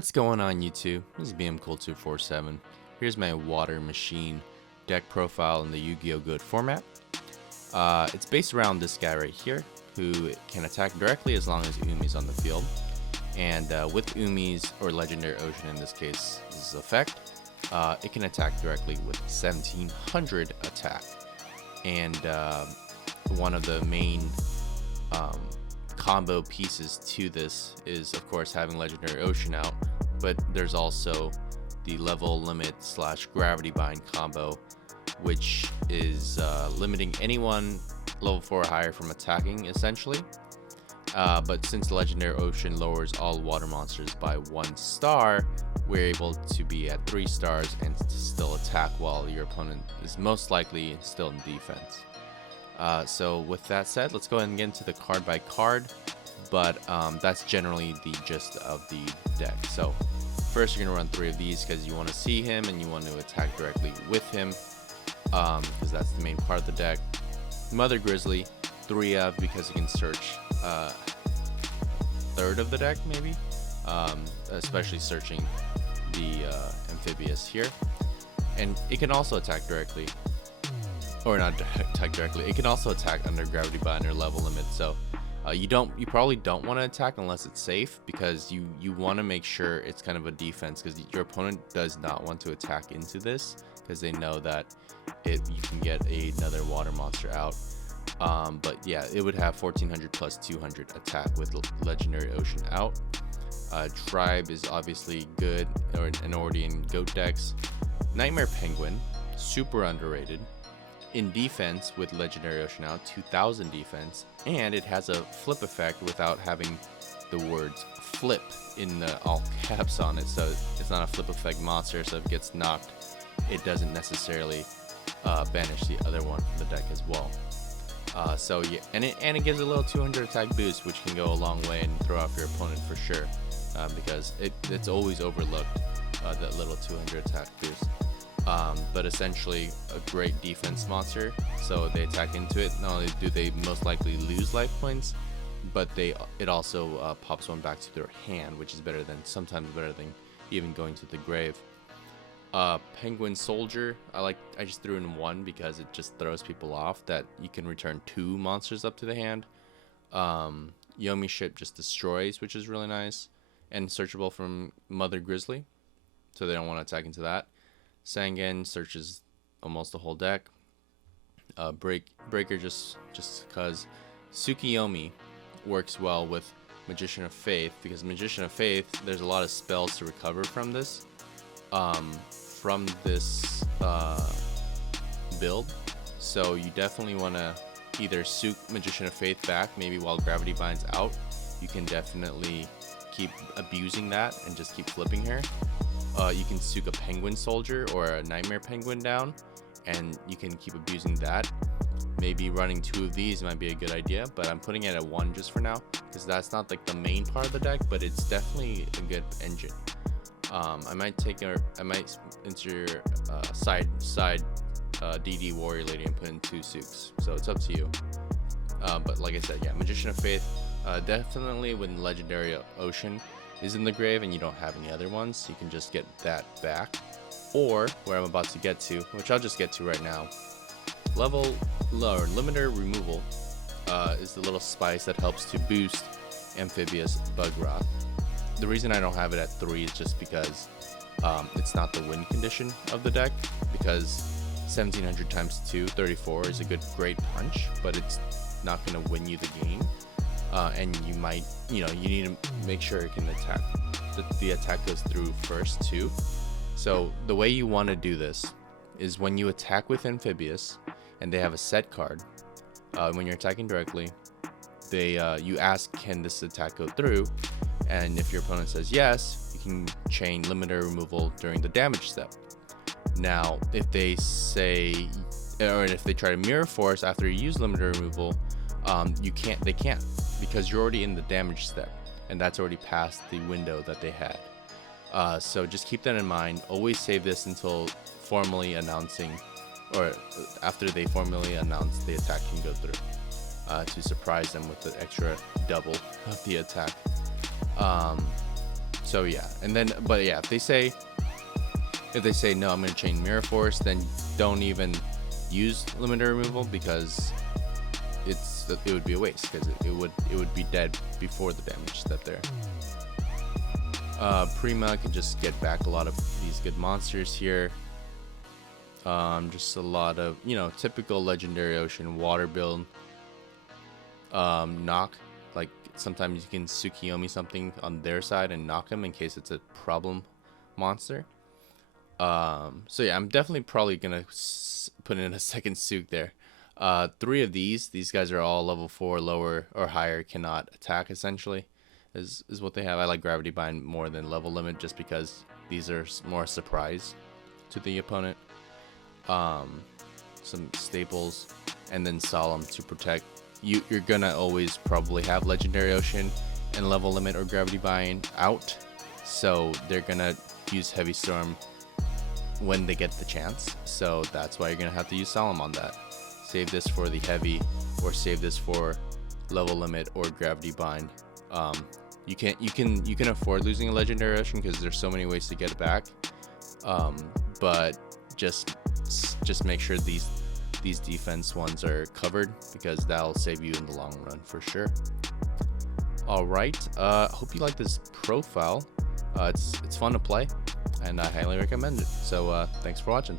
What's going on, YouTube? This is BMCool247. Here's my Water Machine deck profile in the Yu-Gi-Oh! Good format. It's based around this guy right here, who can attack directly as long as Umi's on the field. And with Umi's, or Legendary Ocean in this case, this effect, it can attack directly with 1700 attack. And one of the main combo pieces to this is, of course, having Legendary Ocean out, but there's also the level limit / gravity bind combo, which is limiting anyone level 4 or higher from attacking, essentially. But since Legendary Ocean lowers all water monsters by 1 star, we're able to be at 3 stars and still attack while your opponent is most likely still in defense. So with that said, let's go ahead and get into the card by card, but that's generally the gist of the deck. So first you're going to run 3 of these because you want to see him and you want to attack directly with him, because that's the main part of the deck. Mother Grizzly, 3 of, because you can search third of the deck maybe, especially searching the amphibious here. And it can also attack directly. Or not attack directly. It can also attack under gravity bind or level limit. So you probably don't want to attack unless it's safe, because you want to make sure it's kind of a defense, because your opponent does not want to attack into this because they know that you can get another water monster out. But yeah, it would have 1400 plus 200 attack with Legendary Ocean out. Tribe is obviously good, or an Ordean Goat decks. Nightmare Penguin, super underrated. In defense with Legendary Ocean out, 2000 defense, and it has a flip effect without having the words flip in the all caps on it, so it's not a flip effect monster, so if it gets knocked, it doesn't necessarily banish the other one from the deck as well. So yeah, and it gives a little 200 attack boost, which can go a long way and throw off your opponent for sure, because it's always overlooked, that little 200 attack boost. But essentially a great defense monster, so they attack into it. Not only do they most likely lose life points, but it also pops one back to their hand, which is sometimes better than even going to the grave. Penguin Soldier, I just threw in 1 because it just throws people off that you can return 2 monsters up to the hand. Yomi Ship just destroys, which is really nice, and searchable from Mother Grizzly, so they don't want to attack into that. Sangan searches almost the whole deck. Breaker just because Tsukiyomi works well with Magician of Faith, because Magician of Faith, there's a lot of spells to recover from this build, so you definitely want to either Sook Magician of Faith back, maybe while Gravity Bind's out. You can definitely keep abusing that and just keep flipping her. You can Sook a Penguin Soldier or a Nightmare Penguin down, and you can keep abusing that. Maybe running 2 of these might be a good idea, but I'm putting it at 1 just for now, because that's not like the main part of the deck, but it's definitely a good engine. I might enter side DD Warrior Lady and put in 2 Sooks, so it's up to you. But like I said, yeah, Magician of Faith, definitely when Legendary Ocean is in the grave and you don't have any other ones, you can just get that back. Or where I'm about to get to, which I'll just get to right now, level lower limiter removal is the little spice that helps to boost Amphibious Bugroth. The reason I don't have it at 3 is just because it's not the win condition of the deck, because 1700 times 2, 34 is a great punch, but it's not going to win you the game. And you might, you need to make sure it can attack. The attack goes through first too. So the way you want to do this is when you attack with Amphibious and they have a set card, when you're attacking directly, you ask, can this attack go through? And if your opponent says yes, you can chain limiter removal during the damage step. Now, if they say, or if they try to mirror force after you use limiter removal, they can't, because you're already in the damage step, and that's already past the window that they had. So just keep that in mind. Always save this until formally announcing, or after they formally announce the attack can go through, to surprise them with the extra double of the attack. So yeah, and then but yeah, if they say no, I'm gonna chain Mirror Force, then don't even use limiter removal, because it would be a waste, because it would be dead before the damage that there. Prima can just get back a lot of these good monsters here. Just a lot of, you know, typical Legendary Ocean water build. Knock, like sometimes you can Tsukiyomi something on their side and knock them in case it's a problem monster. So yeah, I'm definitely probably gonna put in a second Suk there. 3 of these guys are all level 4 lower or higher, cannot attack essentially, is what they have. I like Gravity Bind more than Level Limit just because these are more surprise to the opponent. Some staples, and then Solemn to protect. You're gonna always probably have Legendary Ocean and Level Limit or Gravity Bind out, so they're gonna use Heavy Storm when they get the chance. So that's why you're gonna have to use Solemn on that. Save this for the heavy, or save this for Level Limit or Gravity Bind. You can afford losing a Legendary Ocean because there's so many ways to get it back. But just make sure these defense ones are covered, because that'll save you in the long run for sure. All right, hope you like this profile. It's fun to play, and I highly recommend it. So thanks for watching.